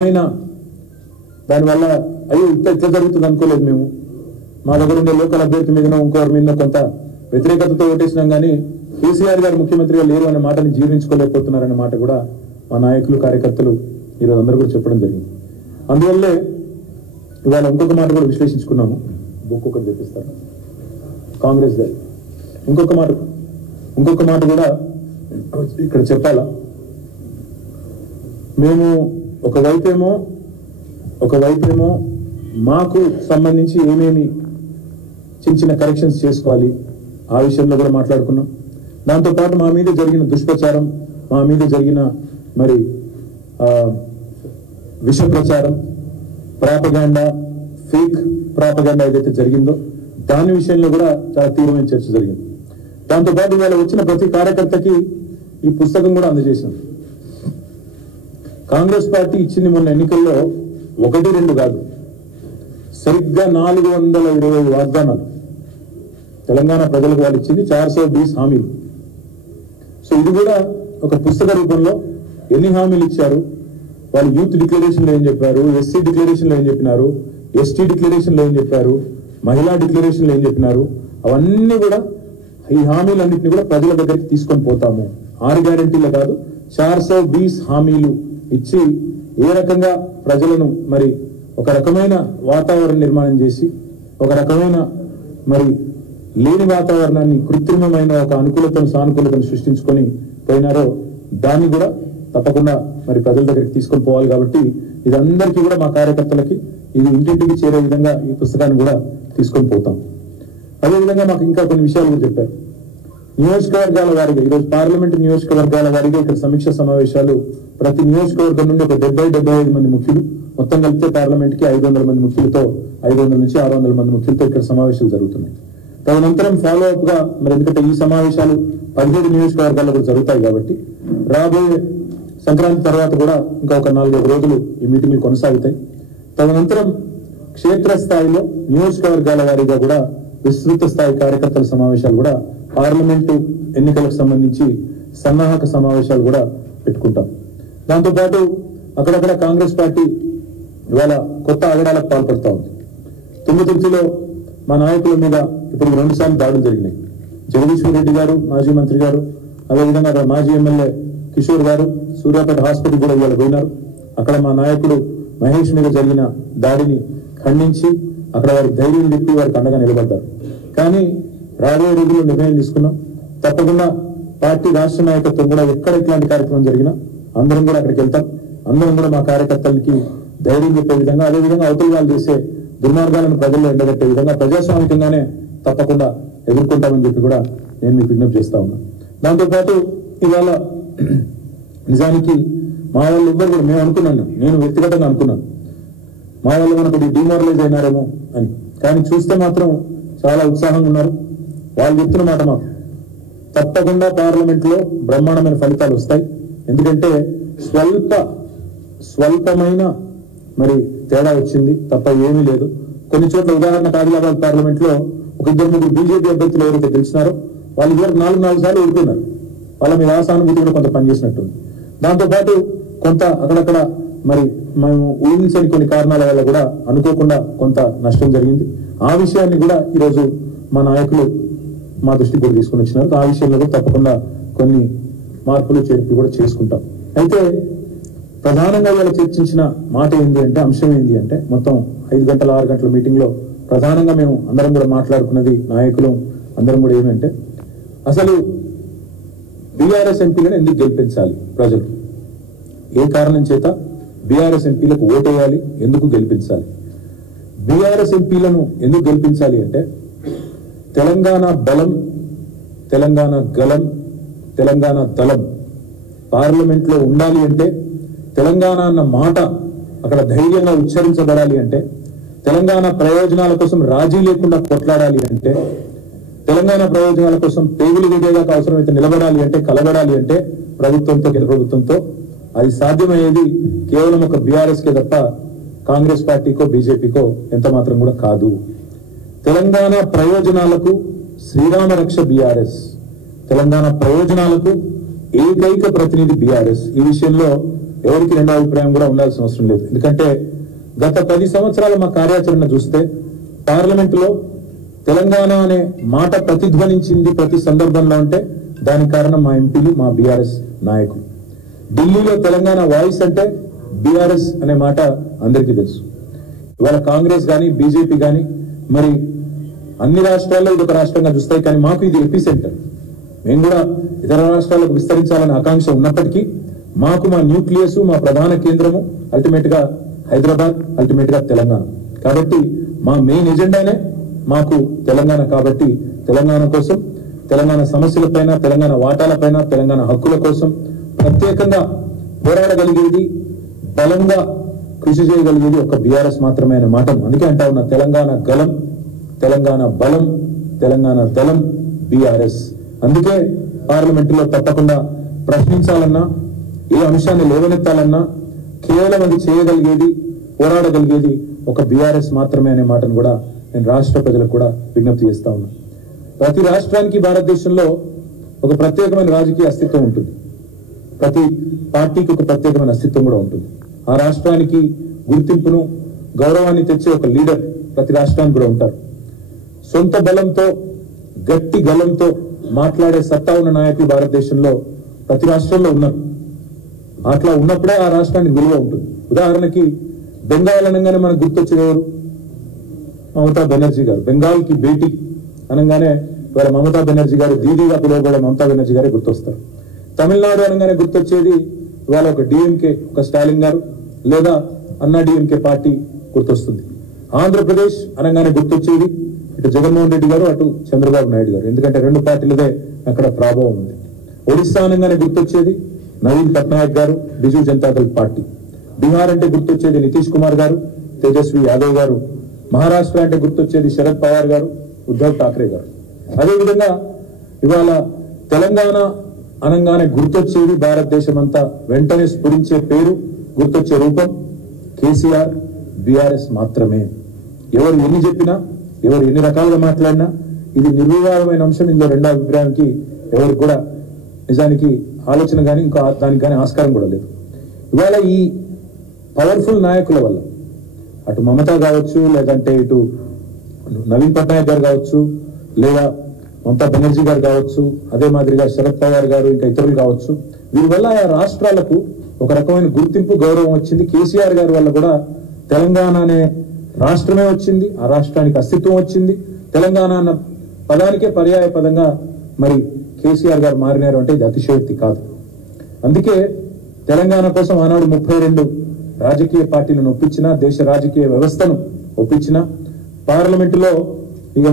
దానివల్ల అయ్యో ఇట్లా జరుగుతుంది అనుకోలేదు మేము. మా దగ్గర ఉండే లోకల్ అభ్యర్థి మీద ఇంకోరి మీద కొంత వ్యతిరేకతతో ఓటేసినాం కానీ కేసీఆర్ గారు ముఖ్యమంత్రిగా లేరు అనే మాటని జీర్ణించుకోలేకపోతున్నారనే మాట కూడా మా నాయకులు కార్యకర్తలు ఈరోజు అందరూ కూడా చెప్పడం జరిగింది. అందువల్లే ఇవాళ ఇంకొక మాట కూడా విశ్లేషించుకున్నాము. ఒక్కొక్కటి చెప్పిస్తారు కాంగ్రెస్ గారు ఇంకొక మాట కూడా ఇక్కడ చెప్పాలా. మేము ఒకవైపేమో మాకు సంబంధించి ఏమేమి చిన్న కరెక్షన్స్ చేసుకోవాలి ఆ విషయంలో కూడా మాట్లాడుకున్నాం. దాంతోపాటు మా మీద జరిగిన దుష్ప్రచారం, మా మీద జరిగిన మరి విష ప్రచారం, ప్రాపగాండా, ఫేక్ ప్రాపగాండా ఏదైతే జరిగిందో దాని విషయంలో కూడా చాలా తీవ్రమైన చర్చ జరిగింది. దాంతోపాటు ఇవాళ వచ్చిన ప్రతి కార్యకర్తకి ఈ పుస్తకం కూడా అందజేశాం. కాంగ్రెస్ పార్టీ ఇచ్చింది మొన్న ఎన్నికల్లో 1-2 కాదు, సరిగ్గా 420 వాగ్దానాలు తెలంగాణ ప్రజలకు వాళ్ళు ఇచ్చింది 420 హామీలు. సో ఇది కూడా ఒక పుస్తక రూపంలో ఎన్ని హామీలు ఇచ్చారు, వాళ్ళు యూత్ డిక్లరేషన్లో ఏం చెప్పారు, ఎస్సీ డిక్లరేషన్లో ఏం చెప్పినారు, ఎస్టీ డిక్లరేషన్లో ఏం చెప్పారు, మహిళా డిక్లరేషన్లో ఏం చెప్పినారు, అవన్నీ కూడా ఈ హామీలన్నింటినీ కూడా ప్రజల దగ్గరికి తీసుకొని పోతాము. 6 గ్యారెంటీలు కాదు, 420 హామీలు ఇచ్చి ఏ రకంగా ప్రజలను మరి ఒక రకమైన వాతావరణ నిర్మాణం చేసి ఒక రకమైన మరి లేని వాతావరణాన్ని కృత్రిమమైన ఒక అనుకూలతను సానుకూలతను సృష్టించుకొని పోయినారో దాన్ని కూడా తప్పకుండా మరి ప్రజల దగ్గరికి తీసుకొని పోవాలి. కాబట్టి ఇదందరికీ కూడా మా కార్యకర్తలకి ఇది ఇంటింటికి చేరే విధంగా ఈ పుస్తకాన్ని కూడా తీసుకొని పోతాం. అదేవిధంగా మాకు ఇంకా కొన్ని విషయాలు కూడా చెప్పారు. నియోజకవర్గాల వారిగా ఈరోజు పార్లమెంట్ నియోజకవర్గాల వారిగా ఇక్కడ సమీక్ష సమావేశాలు ప్రతి నియోజకవర్గం నుండి ఒక 70-75 మంది ముఖ్యులు, మొత్తం కలిపితే పార్లమెంట్ కి 500 మంది ముఖ్యులతో 500 నుంచి 600 మంది ముఖ్యులతో ఇక్కడ సమావేశాలు జరుగుతున్నాయి. తదనంతరం ఫాలో అప్ గా మరి ఎందుకంటే ఈ సమావేశాలు 17 నియోజకవర్గాల్లో కూడా జరుగుతాయి కాబట్టి రాబోయే సంక్రాంతి తర్వాత కూడా ఇంకా ఒక 4-5 రోజులు ఈ మీటింగ్లు కొనసాగుతాయి. తదనంతరం క్షేత్రస్థాయిలో నియోజకవర్గాల వారీగా కూడా విస్తృత స్థాయి కార్యకర్తల సమావేశాలు కూడా పార్లమెంటు ఎన్నికలకు సంబంధించి సన్నాహక సమావేశాలు కూడా పెట్టుకుంటాం. దాంతోపాటు అక్కడక్కడ కాంగ్రెస్ పార్టీ ఇవాళ కొత్త ఆగడాలకు పాల్పడుతూ ఉంది. తుంగతుర్తిలో మా నాయకుల మీద ఇప్పుడు 2 సార్లు దాడులు జరిగినాయి. జగదీశ్వర్ రెడ్డి గారు మాజీ మంత్రి గారు, అదేవిధంగా అక్కడ మాజీ ఎమ్మెల్యే కిషోర్ గారు సూర్యాపేట హాస్పిటల్ కూడా ఇవాళ పోయినారు. అక్కడ మా నాయకుడు మహేష్ మీద జరిగిన దాడిని ఖండించి అక్కడ వారికి ధైర్యం చెప్పి వారికి అండగా నిలబడ్డారు. కానీ రాబోయే రోజుల్లో నిర్ణయం తీసుకున్నాం, తప్పకుండా పార్టీ రాష్ట్ర నాయకత్వం కూడా ఎక్కడ ఇట్లాంటి కార్యక్రమం జరిగినా అందరం కూడా అక్కడికి వెళ్తాం. అందరం కూడా మా కార్యకర్తలకి ధైర్యం చెప్పే విధంగా, అదేవిధంగా అవతల వాళ్ళు చేసే దుర్మార్గాలను ప్రజల్లో ఎండగట్టే విధంగా ప్రజాస్వామికంగానే తప్పకుండా ఎదుర్కొంటామని చెప్పి కూడా నేను మీకు విజ్ఞప్తి చేస్తా ఉన్నా. దాంతోపాటు ఇవాళ నిజానికి మా వాళ్ళు ఇద్దరు కూడా మేము అనుకున్నాను, నేను వ్యక్తిగతంగా అనుకున్నాను మా వాళ్ళు మనకు డిమారలైజ్ అయినారేమో అని. కానీ చూస్తే మాత్రం చాలా ఉత్సాహంగా ఉన్నారు. వాళ్ళు చెప్తున్న మాట మాకు తప్పకుండా పార్లమెంట్ లో బ్రహ్మాండమైన ఫలితాలు వస్తాయి. ఎందుకంటే స్వల్పమైన మరి తేడా వచ్చింది తప్ప ఏమీ లేదు. కొన్ని చోట్ల ఉదాహరణకు ఆదిలాబాద్ పార్లమెంట్ లో ఒక 2-3 బీజేపీ అభ్యర్థులు ఎవరైతే గెలిచినారో వాళ్ళు ఇద్దరు 4 సార్లు ఓడిపోయినారు. వాళ్ళ మీద ఆసానుభూతి కూడా కొంత పనిచేసినట్టుంది. దాంతోపాటు కొంత అక్కడక్కడ మరి మేము ఊహించని కొన్ని కారణాల వల్ల కూడా అనుకోకుండా కొంత నష్టం జరిగింది. ఆ విషయాన్ని కూడా ఈరోజు మా నాయకులు మా దృష్టికి కూడా తీసుకుని వచ్చినారు. ఆ విషయంలో కూడా తప్పకుండా కొన్ని మార్పులు చేర్పులు కూడా చేసుకుంటాం. అయితే ప్రధానంగా వీళ్ళు చర్చించిన మాట ఏంటి అంటే, అంశం ఏంటి అంటే, మొత్తం 5 గంటల 6 గంటల మీటింగ్ లో ప్రధానంగా మేము అందరం కూడా మాట్లాడుకున్నది, నాయకులు అందరం కూడా ఏమంటే, అసలు బీఆర్ఎస్ ఎంపీలను ఎందుకు గెలిపించాలి ప్రజలు, ఏ కారణం చేత బీఆర్ఎస్ ఎంపీలకు ఓటేయాలి, ఎందుకు గెలిపించాలి. బీఆర్ఎస్ ఎంపీలను ఎందుకు గెలిపించాలి అంటే, తెలంగాణ బలం, తెలంగాణ గలం, తెలంగాణ దళం పార్లమెంట్ లో ఉండాలి అంటే, తెలంగాణ అన్న మాట అక్కడ ధైర్యంగా ఉచ్చరించబడాలి అంటే, తెలంగాణ ప్రయోజనాల కోసం రాజీ లేకుండా కొట్లాడాలి అంటే, తెలంగాణ ప్రయోజనాల కోసం పేగులు విడేగాక అవసరమైతే నిలబడాలి అంటే, కలబడాలి అంటే ప్రభుత్వంతో కేంద్ర ప్రభుత్వంతో అది సాధ్యమయ్యేది కేవలం ఒక బీఆర్ఎస్ కే తప్ప కాంగ్రెస్ పార్టీకో బీజేపీకో ఎంత మాత్రం కూడా కాదు. తెలంగాణ ప్రయోజనాలకు శ్రీరామ రక్ష బీఆర్ఎస్, తెలంగాణ ప్రయోజనాలకు ఏకైక ప్రతినిధి బీఆర్ఎస్. ఈ విషయంలో ఎవరికి రెండో అభిప్రాయం కూడా ఉండాల్సిన అవసరం లేదు. ఎందుకంటే గత 10 సంవత్సరాల మా కార్యాచరణ చూస్తే పార్లమెంటులో తెలంగాణ అనే మాట ప్రతిధ్వనించింది ప్రతి సందర్భంలో అంటే దానికి కారణం మా ఎంపీలు, మా బీఆర్ఎస్ నాయకులు. ఢిల్లీలో తెలంగాణ వాయిస్ అంటే బీఆర్ఎస్ అనే మాట అందరికీ తెలుసు. ఇవాళ కాంగ్రెస్ కానీ బీజేపీ కానీ మరి అన్ని రాష్ట్రాల్లో ఇది ఒక రాష్ట్రంగా చూస్తాయి, కానీ మాకు ఇది ఎపి సెంటర్. మేము కూడా ఇతర రాష్ట్రాలకు విస్తరించాలనే ఆకాంక్ష ఉన్నప్పటికీ మాకు మా న్యూక్లియస్, మా ప్రధాన కేంద్రము అల్టిమేట్ గా హైదరాబాద్, అల్టిమేట్ గా తెలంగాణ. కాబట్టి మా మెయిన్ ఎజెండానే మాకు తెలంగాణ. కాబట్టి తెలంగాణ కోసం, తెలంగాణ సమస్యలపైన, తెలంగాణ వాటాలపైన, తెలంగాణ హక్కుల కోసం ప్రత్యేకంగా పోరాడగలిగేది, బలంగా కృషి చేయగలిగేది ఒక బీఆర్ఎస్ మాత్రమే అనే మాట. అందుకే అంటా ఉన్న తెలంగాణ గలం, తెలంగాణ బలం, తెలంగాణ దళం బీఆర్ఎస్. అందుకే పార్లమెంటులో తప్పకుండా ప్రశ్నించాలన్నా, ఏ అంశాన్ని లేవనెత్తాలన్నా కేవలం అది చేయగలిగేది, పోరాడగలిగేది ఒక బీఆర్ఎస్ మాత్రమే అనే మాటను కూడా నేను రాష్ట్ర ప్రజలకు కూడా విజ్ఞప్తి చేస్తా ఉన్నా. ప్రతి రాష్ట్రానికి భారతదేశంలో ఒక ప్రత్యేకమైన రాజకీయ అస్తిత్వం ఉంటుంది. ప్రతి పార్టీకి ఒక ప్రత్యేకమైన అస్తిత్వం కూడా ఉంటుంది. ఆ రాష్ట్రానికి గుర్తింపును, గౌరవాన్ని తెచ్చే ఒక లీడర్ ప్రతి రాష్ట్రానికి కూడా ఉంటారు. సొంత బలంతో, గట్టి గలంతో మాట్లాడే సత్తా ఉన్న నాయకులు భారతదేశంలో ప్రతి రాష్ట్రంలో ఉన్నారు. అట్లా ఉన్నప్పుడే ఆ రాష్ట్రానికి విలువ ఉంటుంది. ఉదాహరణకి బెంగాల్ అనగానే మనకు గుర్తొచ్చేది ఎవరు? మమతా బెనర్జీ గారు. బెంగాల్ కి బేటీ అనగానే ఇవాళ మమతా బెనర్జీ గారు, దీదీగా పిలువబడే మమతా బెనర్జీ గారే గుర్తొస్తారు. తమిళనాడు అనగానే గుర్తొచ్చేది ఇవాళ ఒక డిఎంకే, ఒక స్టాలిన్ గారు, లేదా అన్నా డిఎంకే పార్టీ గుర్తొస్తుంది. ఆంధ్రప్రదేశ్ అనగానే గుర్తొచ్చేది ఇటు జగన్మోహన్ రెడ్డి గారు, అటు చంద్రబాబు నాయుడు గారు. ఎందుకంటే రెండు పార్టీలదే అక్కడ ప్రభావం ఉంది. ఒడిశా అనగానే గుర్తొచ్చేది నవీన్ పట్నాయక్ గారు, బిజు జనతాదళ్ పార్టీ. బీహార్ అంటే గుర్తొచ్చేది నితీష్ కుమార్ గారు, తేజస్వి యాదవ్ గారు. మహారాష్ట్ర అంటే గుర్తొచ్చేది శరద్ పవార్ గారు, ఉద్ధవ్ ఠాక్రే గారు. అదేవిధంగా ఇవాళ తెలంగాణ అనగానే గుర్తొచ్చేది భారతదేశం అంతా వెంటనే స్ఫురించే పేరు, గుర్తొచ్చే రూపం కేసీఆర్, బీఆర్ఎస్ మాత్రమే. ఎవరు ఎన్ని చెప్పినా, ఎవరు ఎన్ని రకాలుగా మాట్లాడినా ఇది నిర్వివాదమైన అంశం. ఇందులో రెండో అభిప్రాయానికి ఎవరికి కూడా నిజానికి ఆలోచన కానీ ఇంకా దానికి కానీ ఆస్కారం కూడా లేదు. ఇవాళ ఈ పవర్ఫుల్ నాయకుల వల్ల అటు మమతా కావచ్చు, లేదంటే ఇటు నవీన్ పట్నాయక్ గారు కావచ్చు, లేదా మమతా బెనర్జీ గారు కావచ్చు, అదే మాదిరిగా శరద్ పవార్ గారు, ఇంకా ఇతరులు కావచ్చు, వీరి వల్ల ఆ రాష్ట్రాలకు ఒక రకమైన గుర్తింపు, గౌరవం వచ్చింది. కేసీఆర్ గారి వల్ల కూడా తెలంగాణ అనే రాష్ట్రమే వచ్చింది, ఆ రాష్ట్రానికి అస్తిత్వం వచ్చింది. తెలంగాణ అన్న పదానికే పర్యాయ పదంగా మరి కేసీఆర్ గారు మారినారు అంటే ఇది అతిశయోక్తి కాదు. అందుకే తెలంగాణ కోసం ఆనాడు 32 రాజకీయ పార్టీలను ఒప్పించిన, దేశ రాజకీయ వ్యవస్థను ఒప్పించిన, పార్లమెంటులో ఇక